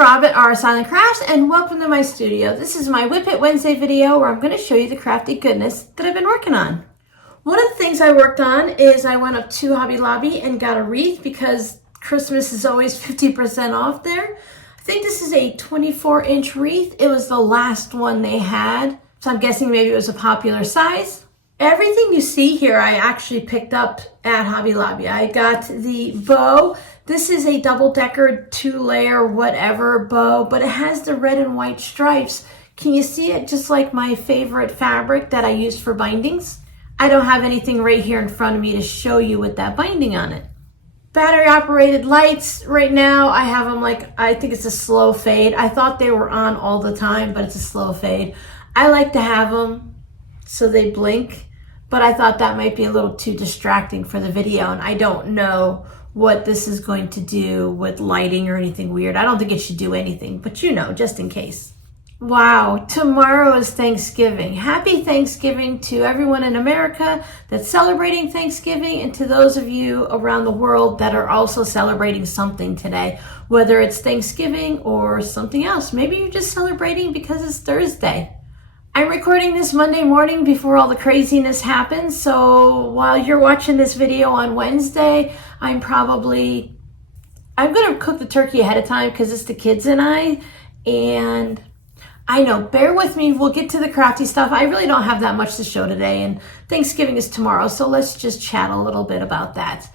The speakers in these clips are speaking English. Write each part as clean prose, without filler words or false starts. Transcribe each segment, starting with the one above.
Rob at Our Silent Crafts, and welcome to my studio. This is my Whip It Wednesday video where I'm going to show you the crafty goodness that I've been working on. One of the things I worked on is I went up to Hobby Lobby and got a wreath because Christmas is always 50% off there. I think this is a 24-inch wreath. It was the last one they had, so I'm guessing maybe it was a popular size. Everything you see here I actually picked up at Hobby Lobby. I got the bow. This is a double-decker, 2-layer, whatever bow, but it has the red and white stripes. Can you see it? Just like my favorite fabric that I use for bindings. I don't have anything right here in front of me to show you with that binding on it. Battery-operated lights. Right now, I have them I think it's a slow fade. I thought they were on all the time, but it's a slow fade. I like to have them so they blink, but I thought that might be a little too distracting for the video, and I don't know what this is going to do with lighting or anything weird. I don't think it should do anything, but you know, just in case. Wow, tomorrow is Thanksgiving. Happy Thanksgiving to everyone in America that's celebrating Thanksgiving, and to those of you around the world that are also celebrating something today, whether it's Thanksgiving or something else. Maybe you're just celebrating because it's Thursday. I'm recording this Monday morning before all the craziness happens, so while you're watching this video on Wednesday, I'm going to cook the turkey ahead of time because it's the kids and I know, bear with me, we'll get to the crafty stuff. I really don't have that much to show today, and Thanksgiving is tomorrow, so let's just chat a little bit about that.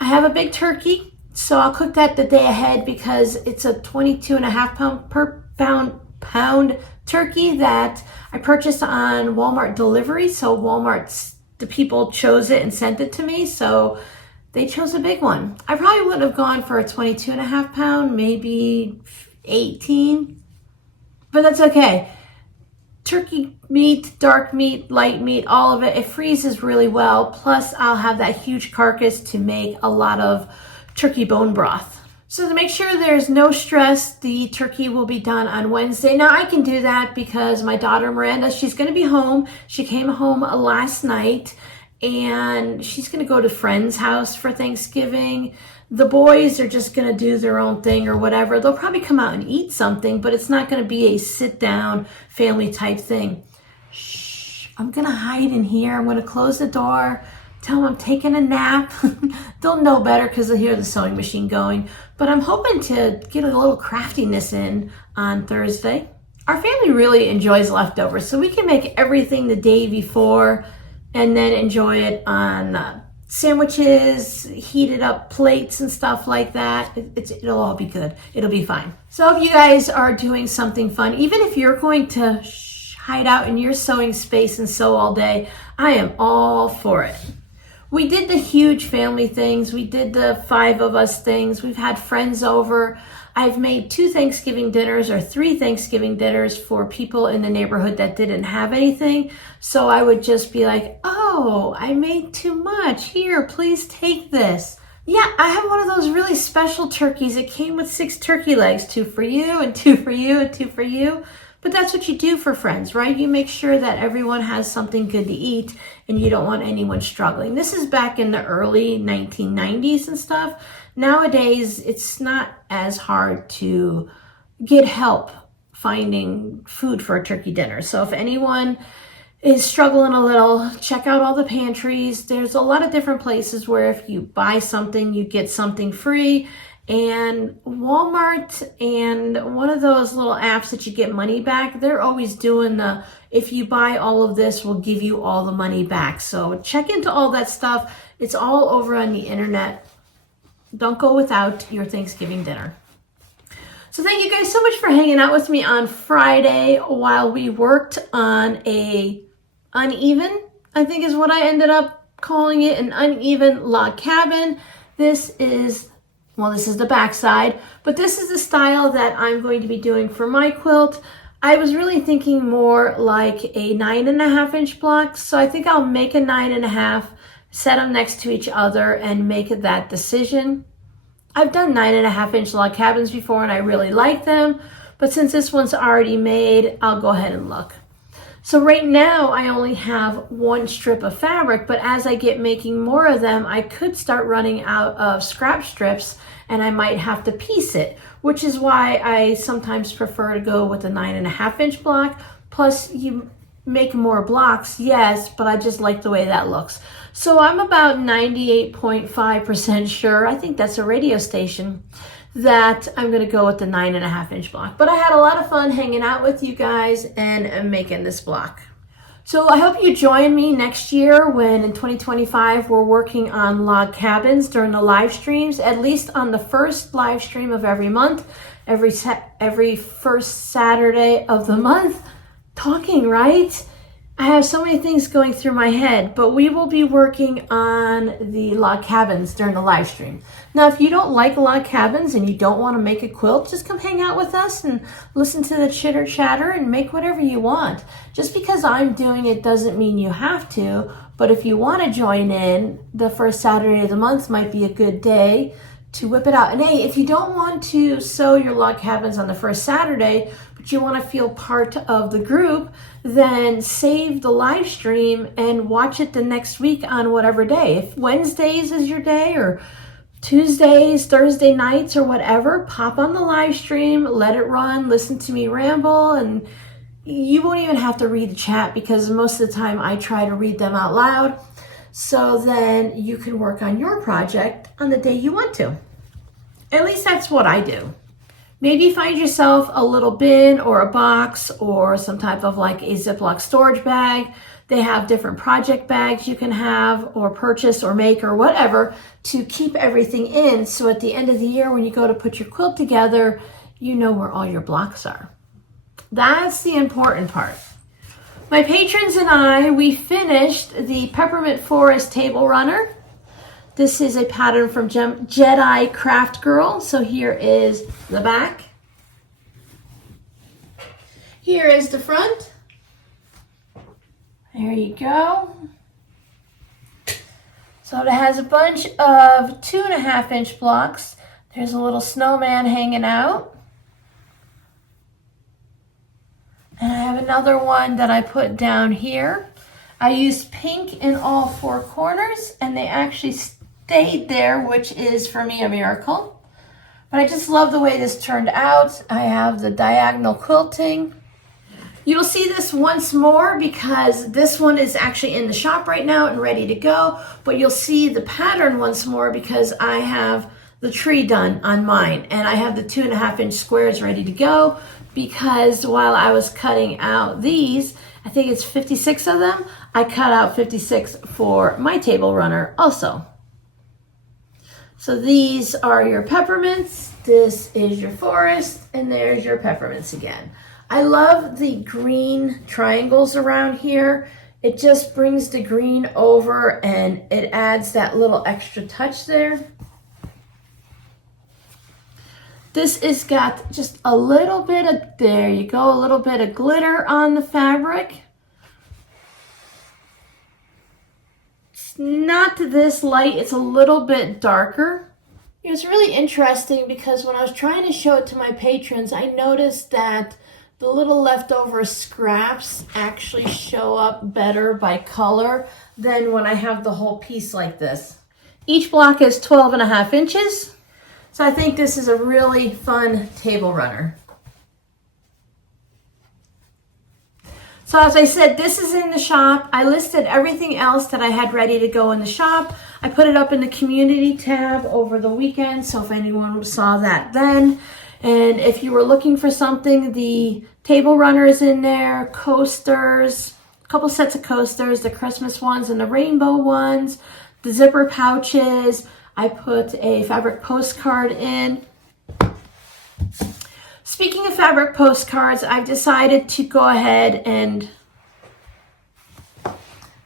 I have a big turkey, so I'll cook that the day ahead because it's a 22.5 pound turkey that I purchased on Walmart delivery. So the people chose it and sent it to me, so they chose a big one. I probably wouldn't have gone for a 22.5 pound, maybe 18, but that's okay. Turkey meat, dark meat, light meat, all of it, it freezes really well. Plus I'll have that huge carcass to make a lot of turkey bone broth. So to make sure there's no stress, the turkey will be done on Wednesday. Now I can do that because my daughter Miranda, she's going to be home. She came home last night and she's going to go to friend's house for Thanksgiving. The boys are just going to do their own thing or whatever. They'll probably come out and eat something, but it's not going to be a sit down family type thing. Shh, I'm going to hide in here. I'm going to close the door. Tell them I'm taking a nap. They'll know better because they'll hear the sewing machine going. But I'm hoping to get a little craftiness in on Thursday. Our family really enjoys leftovers, so we can make everything the day before and then enjoy it on sandwiches, heated up plates and stuff like that. It'll all be good. It'll be fine. So if you guys are doing something fun, even if you're going to hide out in your sewing space and sew all day, I am all for it. We did the huge family things. We did the 5 of us things. We've had friends over. I've made 2 Thanksgiving dinners or 3 Thanksgiving dinners for people in the neighborhood that didn't have anything. So I would just be like, oh, I made too much. Here, please take this. Yeah, I have one of those really special turkeys. It came with 6 turkey legs, 2 for you and 2 for you and 2 for you. But that's what you do for friends, right? You make sure that everyone has something good to eat and you don't want anyone struggling. This is back in the early 1990s and stuff. Nowadays, it's not as hard to get help finding food for a turkey dinner. So if anyone is struggling a little, check out all the pantries. There's a lot of different places where if you buy something, you get something free. And Walmart and one of those little apps that you get money back, they're always doing the, if you buy all of this, we'll give you all the money back. So check into all that stuff. It's all over on the internet. Don't go without your Thanksgiving dinner. So thank you guys so much for hanging out with me on Friday while we worked on a uneven, I think is what I ended up calling it, an uneven log cabin. This is the back side, but this is the style that I'm going to be doing for my quilt. I was really thinking more like a 9.5 inch block. So I think I'll make a 9.5, set them next to each other and make that decision. I've done 9.5 inch log cabins before and I really like them, but since this one's already made, I'll go ahead and look. So right now I only have one strip of fabric, but as I get making more of them, I could start running out of scrap strips and I might have to piece it, which is why I sometimes prefer to go with a 9.5 inch block. Plus you make more blocks, yes, but I just like the way that looks. So I'm about 98.5% sure, I think that's a radio station, that I'm gonna go with the 9.5 inch block. But I had a lot of fun hanging out with you guys and making this block. So I hope you join me next year when in 2025 we're working on log cabins during the live streams, at least on the first live stream of every month, every first Saturday of the month. Talking, right? I have so many things going through my head, but we will be working on the log cabins during the live stream. Now, if you don't like log cabins and you don't want to make a quilt, just come hang out with us and listen to the chitter chatter and make whatever you want. Just because I'm doing it doesn't mean you have to, but if you want to join in, the first Saturday of the month might be a good day to whip it out. And hey, if you don't want to sew your log cabins on the first Saturday, but you want to feel part of the group, then save the live stream and watch it the next week on whatever day. If Wednesdays is your day, or Tuesdays, Thursday nights, or whatever, pop on the live stream, let it run, listen to me ramble, and you won't even have to read the chat because most of the time I try to read them out loud. So then you can work on your project on the day you want to. At least that's what I do. Maybe find yourself a little bin or a box or some type of like a Ziploc storage bag. They have different project bags you can have or purchase or make or whatever to keep everything in. So at the end of the year, when you go to put your quilt together, you know where all your blocks are. That's the important part. My patrons and I, we finished the Peppermint Forest table runner. This is a pattern from Jedi Craft Girl. So here is the back. Here is the front. There you go. So it has a bunch of 2.5 inch blocks. There's a little snowman hanging out. And I have another one that I put down here. I used pink in all 4 corners and they actually stayed there, which is for me a miracle. But I just love the way this turned out. I have the diagonal quilting. You'll see this once more because this one is actually in the shop right now and ready to go. But you'll see the pattern once more because I have the tree done on mine. And I have the 2.5 inch squares ready to go because while I was cutting out these, I think it's 56 of them, I cut out 56 for my table runner also. So these are your peppermints, this is your forest, and there's your peppermints again. I love the green triangles around here. It just brings the green over and it adds that little extra touch there. This is got just a little bit of, there you go, a little bit of glitter on the fabric. It's not this light, it's a little bit darker. It was really interesting because when I was trying to show it to my patrons, I noticed that the little leftover scraps actually show up better by color than when I have the whole piece like this. Each block is 12.5 inches. So I think this is a really fun table runner. So as I said, this is in the shop. I listed everything else that I had ready to go in the shop. I put it up in the community tab over the weekend, so if anyone saw that then. And if you were looking for something, the table runner is in there, coasters, a couple sets of coasters, the Christmas ones and the rainbow ones, the zipper pouches. I put a fabric postcard in. Speaking of fabric postcards, I've decided to go ahead and,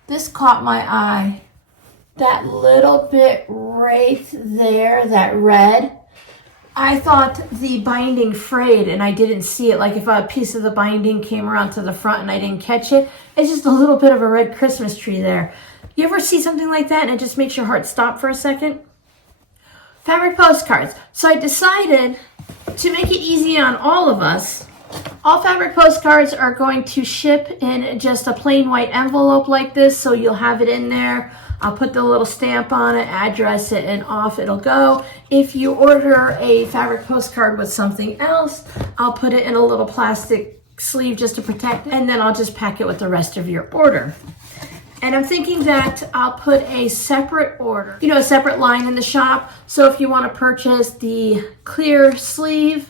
this caught my eye. That little bit right there, that red, I thought the binding frayed and I didn't see it. Like if a piece of the binding came around to the front and I didn't catch it, it's just a little bit of a red Christmas tree there. You ever see something like that and it just makes your heart stop for a second? Fabric postcards. So I decided to make it easy on all of us, All fabric postcards are going to ship in just a plain white envelope like this, so you'll have it in there. I'll put the little stamp on it, address it, and off it'll go. If you order a fabric postcard with something else, I'll put it in a little plastic sleeve just to protect it, and then I'll just pack it with the rest of your order. And I'm thinking that I'll put a separate order, a separate line in the shop. So if you want to purchase the clear sleeve,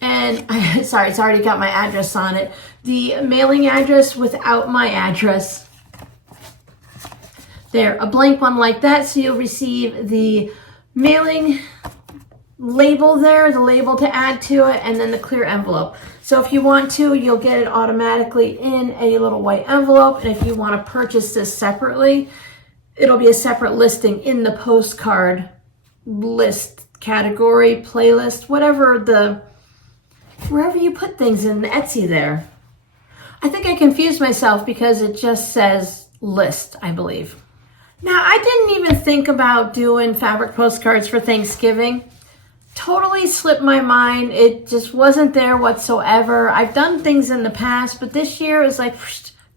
and sorry, it's already got my address on it, the mailing address without my address. There, a blank one like that, so you'll receive the mailing label there, the label to add to it, and then the clear envelope. So if you want to, you'll get it automatically in a little white envelope, and if you want to purchase this separately, it'll be a separate listing in the postcard list category, playlist, wherever you put things in Etsy there. I think I confused myself because it just says list, I believe. Now, I didn't even think about doing fabric postcards for Thanksgiving. Totally slipped my mind. It just wasn't there whatsoever. I've done things in the past, but this year it was like,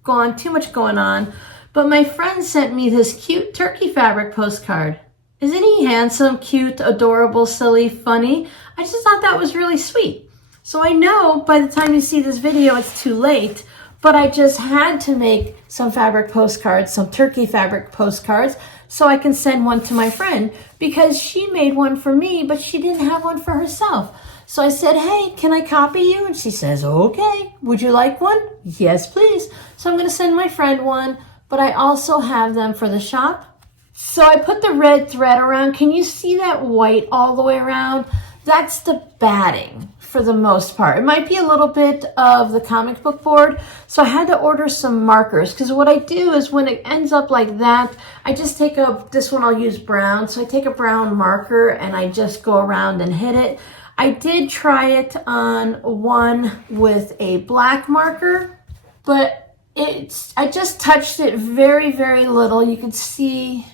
gone, too much going on. But my friend sent me this cute turkey fabric postcard. Isn't he handsome, cute, adorable, silly, funny? I just thought that was really sweet. So I know by the time you see this video, it's too late, but I just had to make some fabric postcards, some turkey fabric postcards, so I can send one to my friend because she made one for me, but she didn't have one for herself. So I said, hey, can I copy you? And she says, okay, would you like one? Yes, please. So I'm going to send my friend one, but I also have them for the shop. So I put the red thread around. Can you see that white all the way around? That's the batting for the most part. It might be a little bit of the comic book board. So I had to order some markers because what I do is when it ends up like that, I just take this one I'll use brown. So I take a brown marker and I just go around and hit it. I did try it on one with a black marker, but I just touched it very, very little. You can see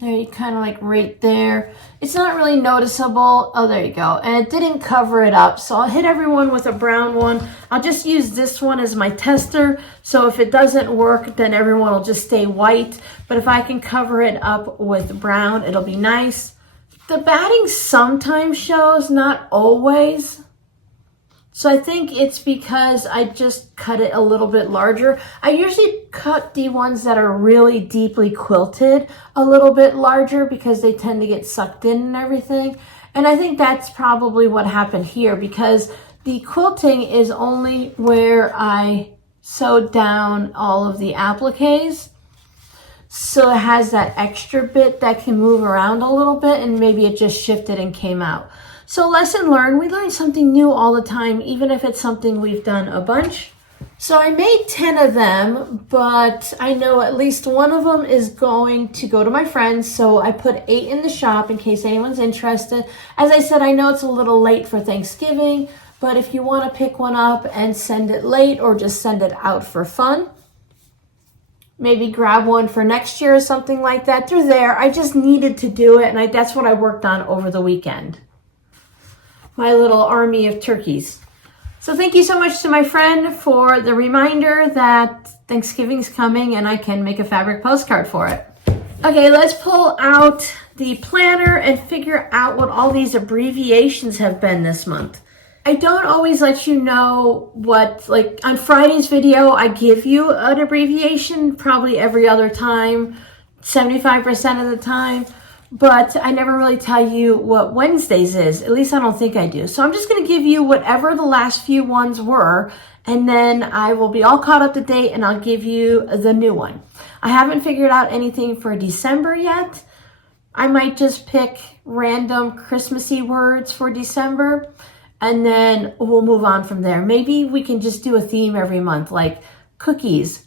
there, you kind of like right there. It's not really noticeable. Oh, there you go. And it didn't cover it up. So I'll hit everyone with a brown one. I'll just use this one as my tester. So if it doesn't work, then everyone will just stay white. But if I can cover it up with brown, it'll be nice. The batting sometimes shows, not always. So I think it's because I just cut it a little bit larger. I usually cut the ones that are really deeply quilted a little bit larger because they tend to get sucked in and everything. And I think that's probably what happened here because the quilting is only where I sewed down all of the appliques. So it has that extra bit that can move around a little bit and maybe it just shifted and came out. So lesson learned, we learn something new all the time, even if it's something we've done a bunch. So I made 10 of them, but I know at least one of them is going to go to my friends. So I put 8 in the shop in case anyone's interested. As I said, I know it's a little late for Thanksgiving, but if you want to pick one up and send it late or just send it out for fun, maybe grab one for next year or something like that. They're there. I just needed to do it, and that's what I worked on over the weekend. My little army of turkeys. So thank you so much to my friend for the reminder that Thanksgiving's coming and I can make a fabric postcard for it. Okay, let's pull out the planner and figure out what all these abbreviations have been this month. I don't always let you know what, like on Friday's video, I give you an abbreviation probably every other time, 75% of the time. But I never really tell you what Wednesdays is. At least I don't think I do. So I'm just going to give you whatever the last few ones were, and then I will be all caught up to date, and I'll give you the new one. I haven't figured out anything for December yet. I might just pick random Christmassy words for December, and then we'll move on from there. Maybe we can just do a theme every month, like cookies.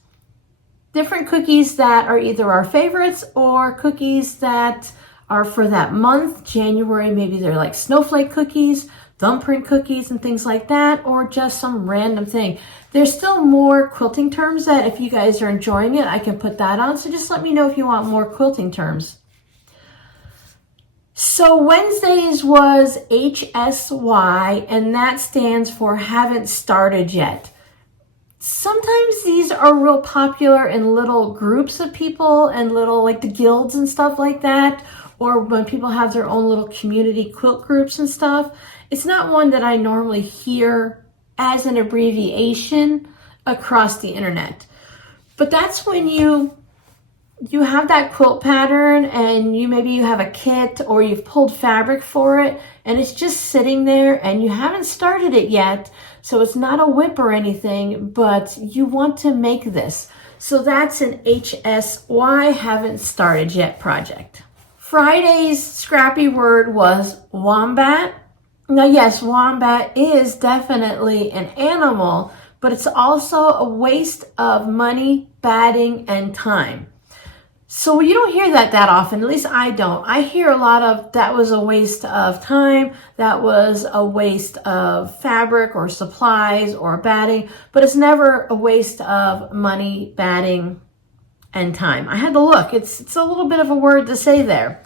Different cookies that are either our favorites or cookies that are for that month. January, maybe they're like snowflake cookies, thumbprint cookies, and things like that, or just some random thing. There's still more quilting terms that if you guys are enjoying it, I can put that on. So just let me know if you want more quilting terms. So Wednesdays was HSY, and that stands for haven't started yet. Sometimes these are real popular in little groups of people and little, like the guilds and stuff like that, or when people have their own little community quilt groups and stuff. It's not one that I normally hear as an abbreviation across the internet. But that's when you have that quilt pattern and maybe you have a kit or you've pulled fabric for it and it's just sitting there and you haven't started it yet. So it's not a WiP or anything, but you want to make this. So that's an HSY, haven't started yet project. Friday's scrappy word was wombat. Now yes, wombat is definitely an animal, but it's also a waste of money, batting, and time. So you don't hear that often, at least I don't. I hear a lot of that was a waste of time, that was a waste of fabric or supplies or batting, but it's never a waste of money, batting, and time. I had to look. It's a little bit of a word to say there.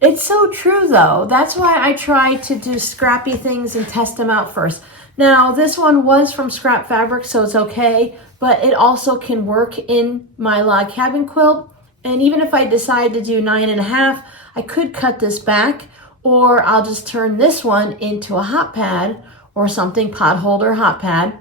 It's so true though. That's why I try to do scrappy things and test them out first. Now this one was from scrap fabric, so it's okay, but it also can work in my log cabin quilt. And even if I decide to do 9.5, I could cut this back, or I'll just turn this one into a hot pad or something, pot holder, hot pad.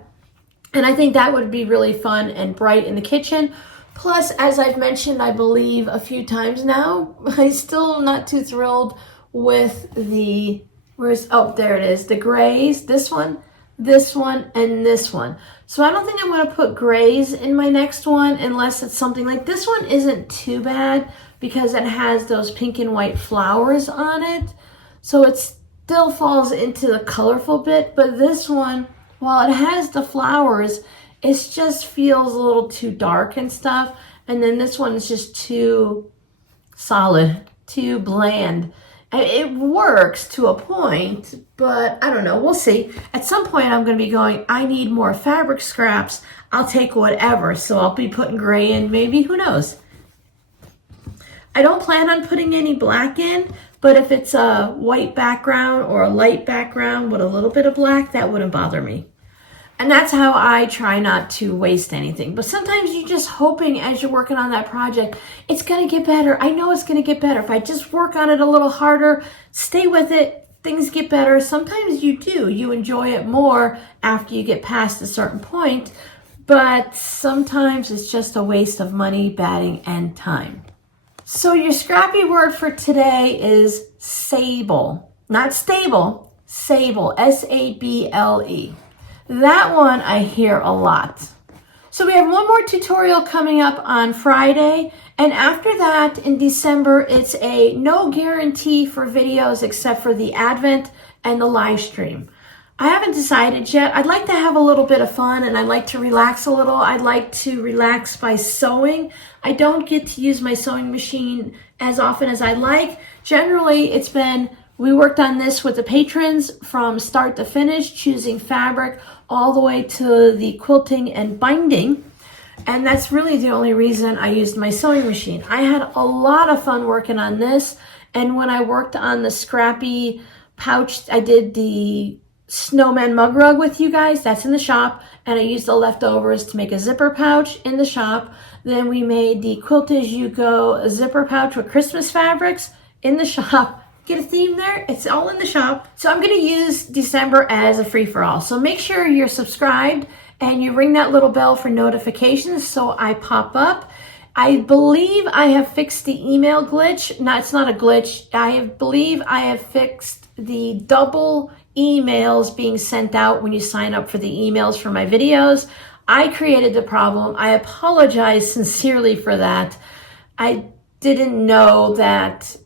And I think that would be really fun and bright in the kitchen. Plus, as I've mentioned, I believe a few times now, I'm still not too thrilled with the, there it is, the grays, this one, and this one. So I don't think I'm going to put grays in my next one unless it's something like this one isn't too bad because it has those pink and white flowers on it. So it still falls into the colorful bit, but this one, while it has the flowers, it just feels a little too dark and stuff. And then this one is just too solid, too bland. It works to a point, but I don't know. We'll see. At some point, I'm going to be going, I need more fabric scraps. I'll take whatever. So I'll be putting gray in, maybe. Who knows? I don't plan on putting any black in, but if it's a white background or a light background with a little bit of black, that wouldn't bother me. And that's how I try not to waste anything. But sometimes you're just hoping as you're working on that project, it's going to get better. I know it's going to get better. If I just work on it a little harder, stay with it, things get better. Sometimes you do. You enjoy it more after you get past a certain point. But sometimes it's just a waste of money, batting, and time. So your scrappy word for today is sable. Not stable, sable, S-A-B-L-E. That one I hear a lot. So we have one more tutorial coming up on Friday. And after that, in December, it's a no guarantee for videos except for the Advent and the live stream. I haven't decided yet. I'd like to have a little bit of fun and I'd like to relax a little. I'd like to relax by sewing. I don't get to use my sewing machine as often as I like. Generally, we worked on this with the patrons from start to finish, choosing fabric all the way to the quilting and binding. And that's really the only reason I used my sewing machine. I had a lot of fun working on this. And when I worked on the scrappy pouch, I did the snowman mug rug with you guys. That's in the shop. And I used the leftovers to make a zipper pouch in the shop. Then we made the Quilt As You Go zipper pouch with Christmas fabrics in the shop. Get a theme there. It's all in the shop. So I'm going to use December as a free-for-all. So make sure you're subscribed and you ring that little bell for notifications so I pop up. I believe I have fixed the email glitch. No, it's not a glitch. I believe I have fixed the double emails being sent out when you sign up for the emails for my videos. I created the problem. I apologize sincerely for that. I didn't know that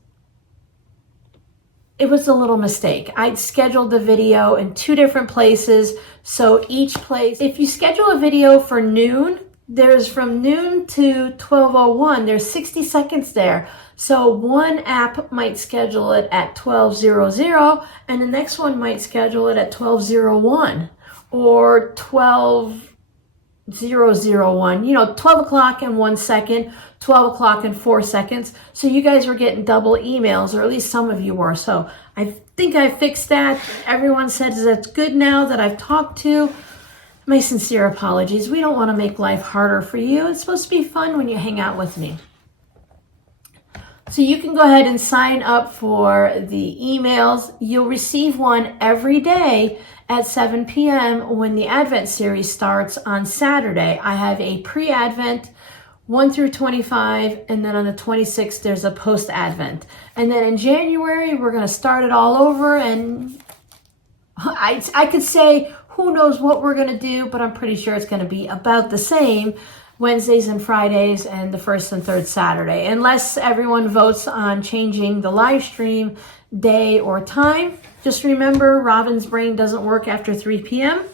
it was a little mistake. I'd scheduled the video in 2 different places. So each place, if you schedule a video for noon, there's from noon to 12:01, there's 60 seconds there. So one app might schedule it at 12:00 and the next one might schedule it at 12:01 or 12 001, 12 o'clock in 1 second, 12 o'clock in 4 seconds. So you guys were getting double emails, or at least some of you were. So I think I fixed that. Everyone says that's good now that I've talked to. My sincere apologies. We don't want to make life harder for you. It's supposed to be fun when you hang out with me. So you can go ahead and sign up for the emails. You'll receive one every day at 7 p.m. when the Advent series starts on Saturday. I have a pre-Advent 1 through 25, and then on the 26th, there's a post-Advent. And then in January, we're going to start it all over, and I could say who knows what we're going to do, but I'm pretty sure it's going to be about the same Wednesdays and Fridays and the first and third Saturday, unless everyone votes on changing the live stream day or time. Just remember, Robin's brain doesn't work after 3 p.m.,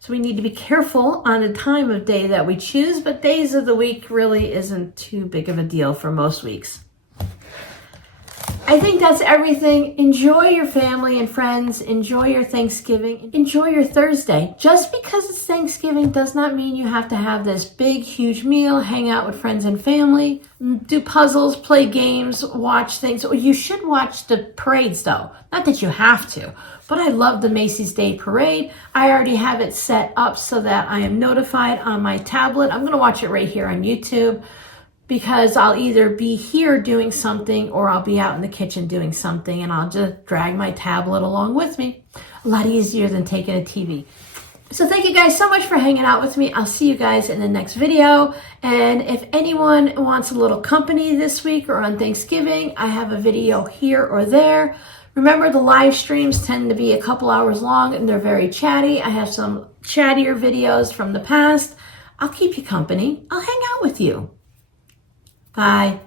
so we need to be careful on the time of day that we choose, but days of the week really isn't too big of a deal for most weeks. I think that's everything. Enjoy your family and friends. Enjoy your Thanksgiving. Enjoy your Thursday. Just because it's Thanksgiving does not mean you have to have this big, huge meal, hang out with friends and family, do puzzles, play games, watch things. You should watch the parades though. Not that you have to, but I love the Macy's Day Parade. I already have it set up so that I am notified on my tablet. I'm going to watch it right here on YouTube, because I'll either be here doing something or I'll be out in the kitchen doing something, and I'll just drag my tablet along with me. A lot easier than taking a TV. So thank you guys so much for hanging out with me. I'll see you guys in the next video. And if anyone wants a little company this week or on Thanksgiving, I have a video here or there. Remember, the live streams tend to be a couple hours long and they're very chatty. I have some chattier videos from the past. I'll keep you company. I'll hang out with you. Bye.